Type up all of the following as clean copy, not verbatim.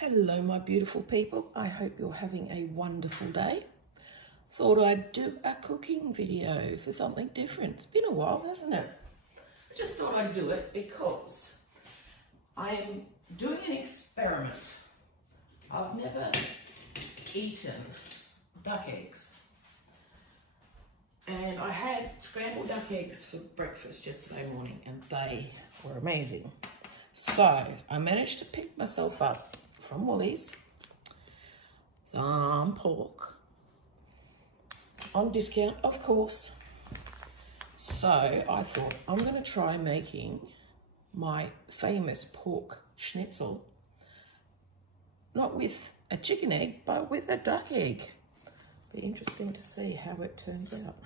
Hello my beautiful people, I hope you're having a wonderful day. Thought I'd do a cooking video for something different. It's been a while, hasn't it? I just thought I'd do it because I am doing an experiment. I've never eaten duck eggs. And I had scrambled duck eggs for breakfast yesterday morning and they were amazing. So I managed to pick myself up from Woolies some pork on discount, of course. So I thought I'm going to try making my famous pork schnitzel, not with a chicken egg, but with a duck egg. Be interesting to see how it turns out.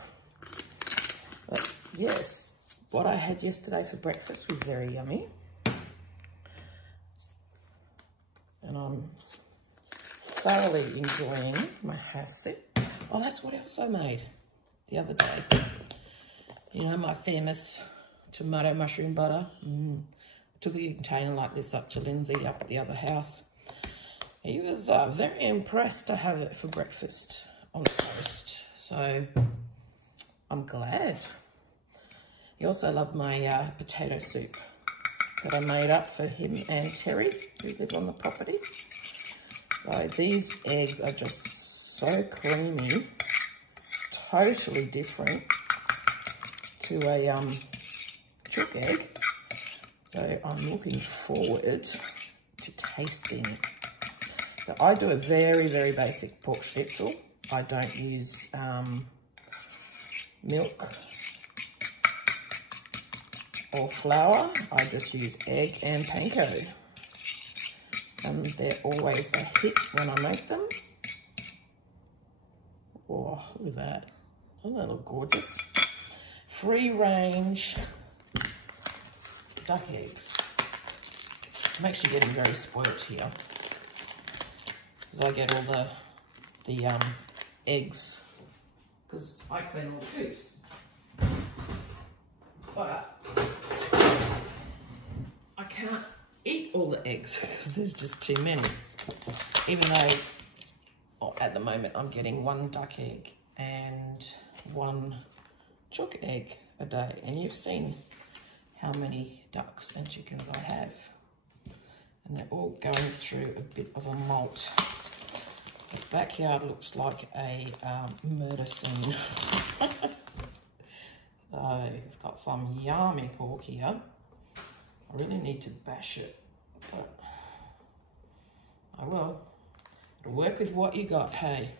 But yes, what I had yesterday for breakfast was very yummy. And I'm thoroughly enjoying my house set. Oh, that's what else I made the other day. You know, my famous tomato mushroom butter. Took a container like this up to Lindsay up at the other house. He was very impressed to have it for breakfast on toast. So I'm glad. He also loved my potato soup that I made up for him and Terry, who live on the property. So these eggs are just so creamy, totally different to a chook egg. So I'm looking forward to tasting it. So I do a very, very basic pork schnitzel. I don't use milk or flour. I just use egg and panko. And they're always a hit when I make them. Oh, look at that. Doesn't that look gorgeous? Free range duck eggs. I'm actually getting very spoilt here because I get all the eggs because I clean all the coops. But I can't eat all the eggs because there's just too many. Even though at the moment I'm getting one duck egg and one chook egg a day. And you've seen how many ducks and chickens I have. And they're all going through a bit of a molt. The backyard looks like a murder scene. So I've got some yummy pork here. I really need to bash it, but I will. It'll work with what you got, hey.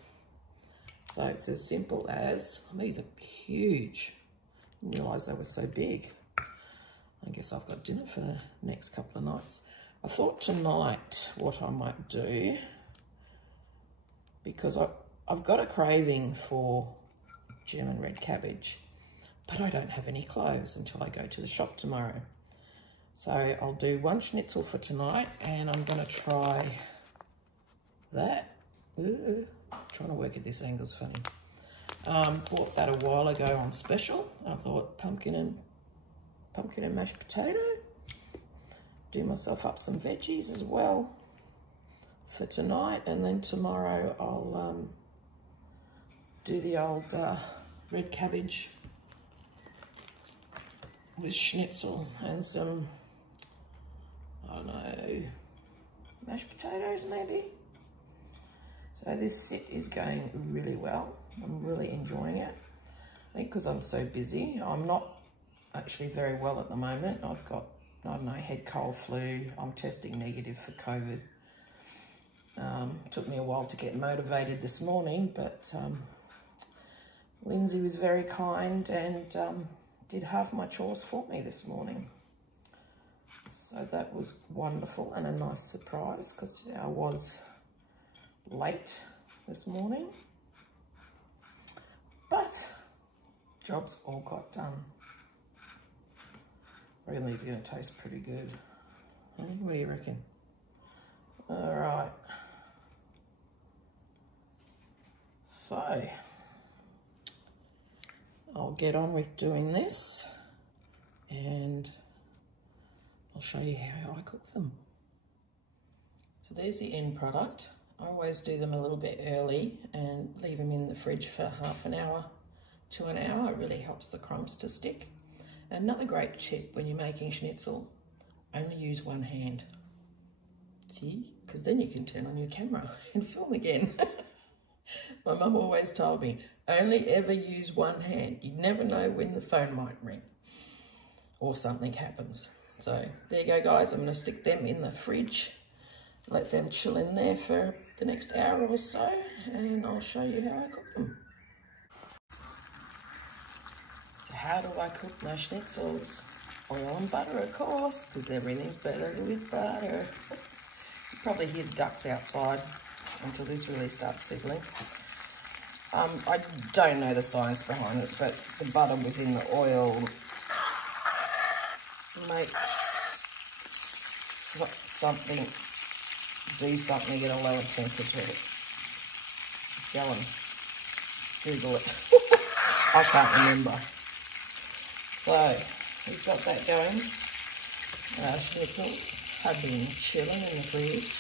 So it's as simple as, these are huge. I didn't realise they were so big. I guess I've got dinner for the next couple of nights. I thought tonight what I might do, because I've got a craving for German red cabbage, but I don't have any cloves until I go to the shop tomorrow. So I'll do one schnitzel for tonight and I'm gonna try that. Ooh, trying to work at this angle's funny. Bought that a while ago on special. I thought pumpkin and mashed potato. Do myself up some veggies as well for tonight, and then tomorrow I'll do the old red cabbage with schnitzel and some, I don't know, mashed potatoes maybe. So this sit is going really well. I'm really enjoying it. I think because I'm so busy, I'm not actually very well at the moment. I've got, I don't know, head cold, flu. I'm testing negative for COVID. Took me a while to get motivated this morning, but Lindsay was very kind and did half my chores for me this morning. So that was wonderful and a nice surprise because I was late this morning. But jobs all got done. Really is going to taste pretty good. What do you reckon? All right. So I'll get on with doing this and I'll show you how I cook them. So So there's the end product. I always do them a little bit early and leave them in the fridge for half an hour to an hour. It really helps the crumbs to stick. Another great tip when you're making schnitzel, only use one hand. See, because then you can turn on your camera and film again. My mum always told me, only ever use one hand. You never know when the phone might ring or something happens. So there you go, guys. I'm going to stick them in the fridge, let them chill in there for the next hour or so, and I'll show you how I cook them. So how do I cook my schnitzels? Oil and butter, of course, because everything's better with butter. You probably hear the ducks outside until this really starts sizzling. I don't know the science behind it, but the butter within the oil makes something do something at a lower temperature. Go and Google it. I can't remember. So we've got that going. Our schnitzels have been chilling in the fridge.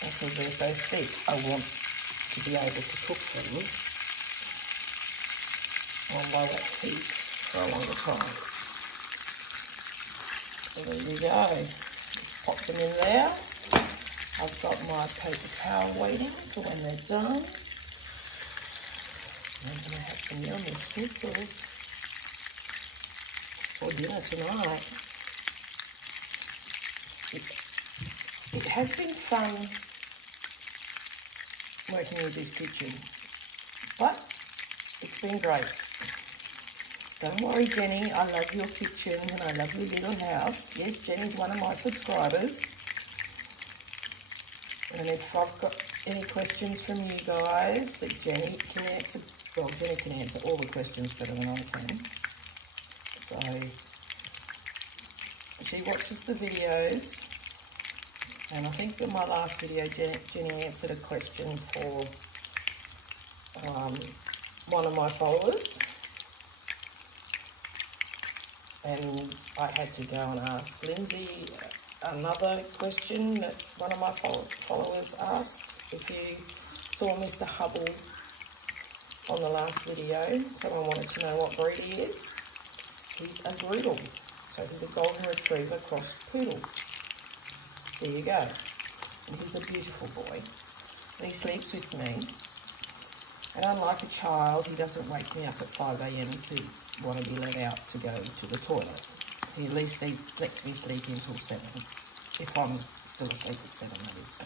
Because they're so thick, I want to be able to cook them on lower heat for a longer time. So there you go. Pop them in there. I've got my paper towel waiting for when they're done. I'm going to have some yummy schnitzels for dinner tonight. It has been fun working with this kitchen, but it's been great. Don't worry, Jenny, I love your kitchen and I love your little house. Yes, Jenny's one of my subscribers. And if I've got any questions from you guys that Jenny can answer, well, Jenny can answer all the questions better than I can. So she watches the videos. And I think in my last video, Jenny answered a question for one of my followers. And I had to go and ask Lindsay another question that one of my followers asked. If you saw Mr. Hubble on the last video, someone wanted to know what breed he is. He's a Broodle. So he's a Golden Retriever cross Poodle. There you go. And he's a beautiful boy. And he sleeps with me. And unlike a child, he doesn't wake me up at 5 AM to want to be let out to go to the toilet. He at least lets me sleep until 7. If I'm still asleep at 7, that is.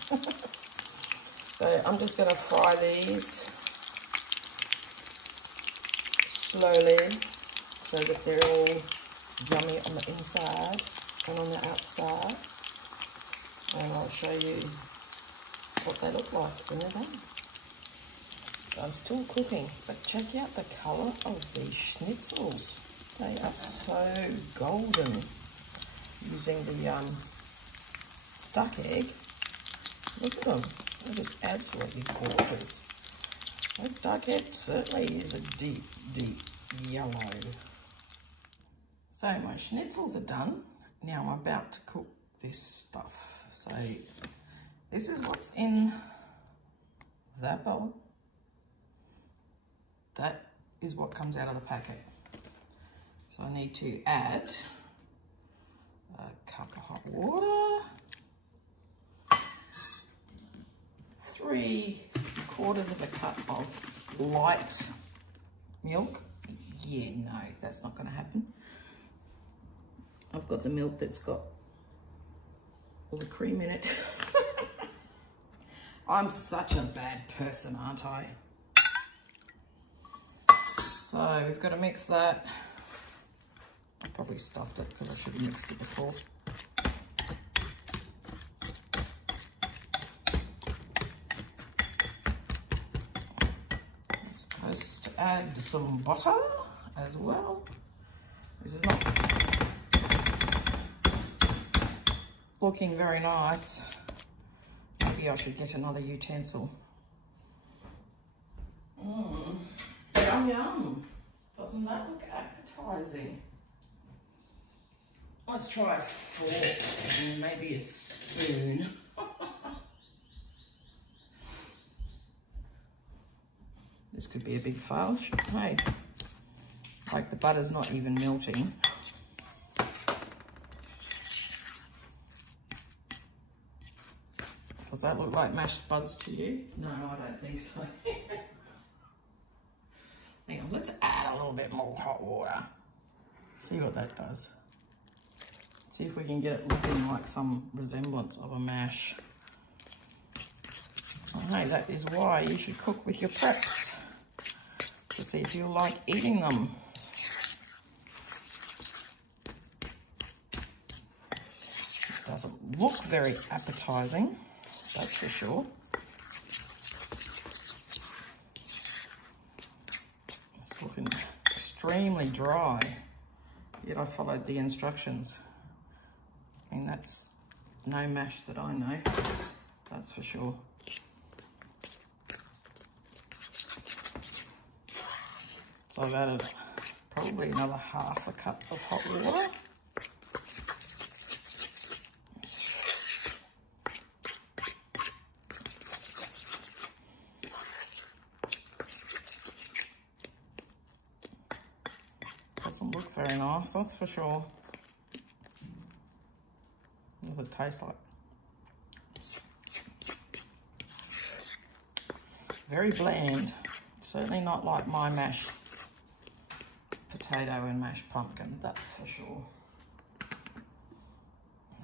So I'm just going to fry these slowly so that they're all yummy on the inside and on the outside. And I'll show you what they look like when they're done. So I'm still cooking, but check out the colour of these schnitzels. They are so golden. Using the duck egg. Look at them. That is absolutely gorgeous. That duck egg certainly is a deep, deep yellow. So my schnitzels are done. Now I'm about to cook this stuff. So this is what's in that bowl. That is what comes out of the packet. So I need to add a cup of hot water, 3/4 of a cup of light milk. Yeah, no, that's not going to happen. I've got the milk that's got all the cream in it. I'm such a bad person, aren't I? So we've got to mix that. I probably stuffed it because I should have mixed it before. I'm supposed to add some butter as well. This is not looking very nice. Maybe I should get another utensil. Yum, yum. Doesn't that look appetizing? Let's try a fork and maybe a spoon. This could be a big fail. Hey, like the butter's not even melting. Does that look like mashed spuds to you? No, I don't think so. Hang on, let's add a little bit more hot water. See what that does. See if we can get it looking like some resemblance of a mash. Oh, hey, that is why you should cook with your preps, to see if you like eating them. It doesn't look very appetizing, that's for sure. It's looking extremely dry, yet I followed the instructions. I mean, that's no mash that I know, that's for sure. So I've added probably another half a cup of hot water. Doesn't look very nice, that's for sure. What does it taste like? Very bland. Certainly not like my mashed potato and mashed pumpkin, that's for sure.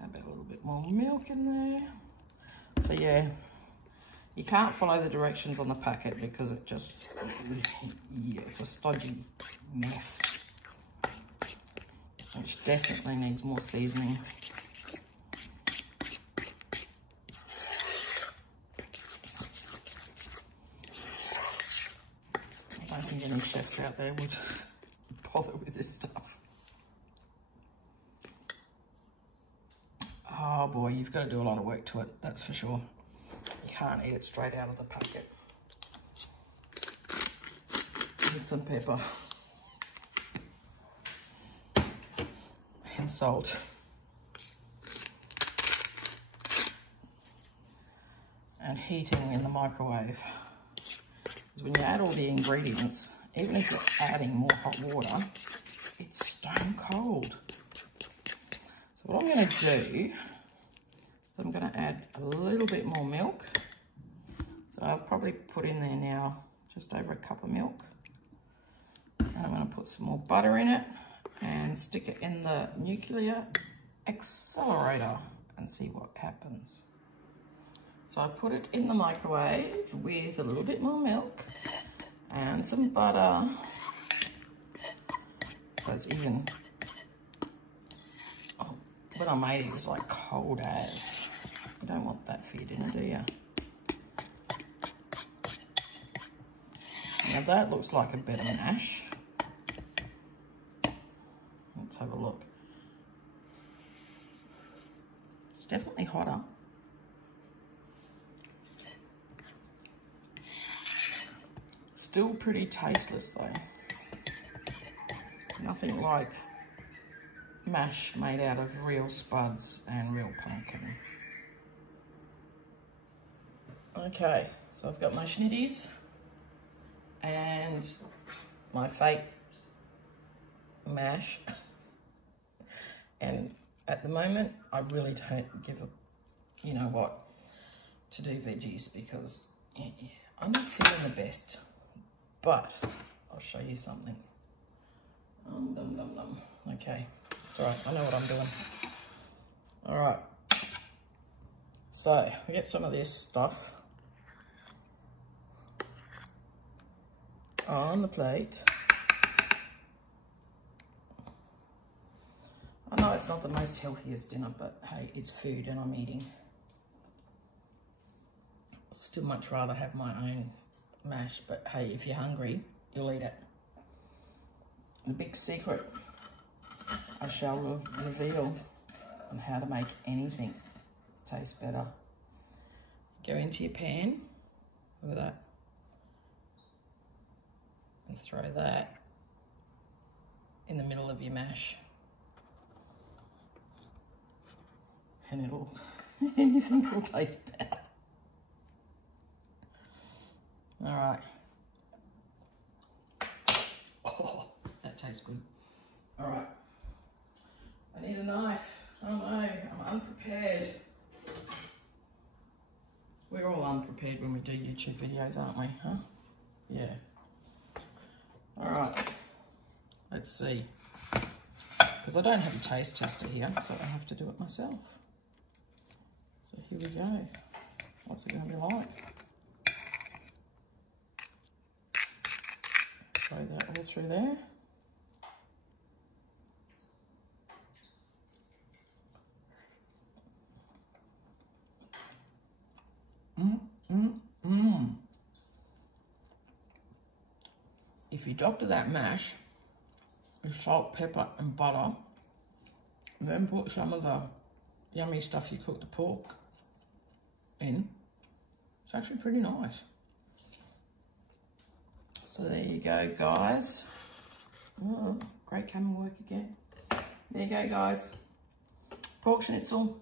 Add a little bit more milk in there. So yeah, you can't follow the directions on the packet because it just, yeah, it's a stodgy mess, which definitely needs more seasoning. I don't think any chefs out there would bother with this stuff. Oh boy, you've got to do a lot of work to it, that's for sure. You can't eat it straight out of the packet. Need some pepper and salt. And heating in the microwave. Because when you add all the ingredients, even if you're adding more hot water, it's stone cold. So what I'm going to do, I'm going to add a little bit more milk. So I've probably put in there now just over a cup of milk. And I'm going to put some more butter in it and stick it in the nuclear accelerator and see what happens. So I put it in the microwave with a little bit more milk and some butter. So it's even, oh, when I made it, it was like cold as. You don't want that for your dinner, do you? Now that looks like a better mash. Let's have a look. It's definitely hotter. Still pretty tasteless though. Nothing like mash made out of real spuds and real pumpkin. Okay, so I've got my schnitties and my fake mash. And at the moment, I really don't give a, you know what, to do veggies because I'm not feeling the best. But I'll show you something. Okay, it's all right. I know what I'm doing. All right. So we get some of this stuff on the plate. I know it's not the most healthiest dinner, but hey, it's food and I'm eating. I'd still much rather have my own mash, but hey, if you're hungry, you'll eat it. The big secret I shall reveal on how to make anything taste better. Go into your pan, look at that, and throw that in the middle of your mash. and it'll, anything will taste better. All right. Oh, that tastes good. All right. I need a knife. Oh no, I'm unprepared. We're all unprepared when we do YouTube videos, aren't we, huh? Yeah. All right. Let's see. Because I don't have a taste tester here, so I have to do it myself. So here we go. What's it going to be like? Throw that all through there. If you doctor that mash with salt, pepper and butter, and then put some of the yummy stuff you cook the pork in, it's actually pretty nice. So there you go, guys. Oh, great camera work again. There you go, guys. Pork schnitzel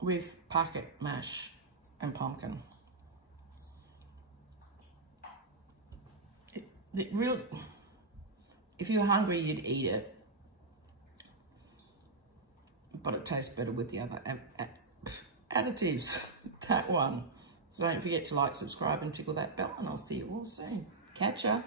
with packet mash and pumpkin. It really, if you're hungry, you'd eat it, but it tastes better with the other additives, that one. So don't forget to like, subscribe and tickle that bell, and I'll see you all soon. Catch ya.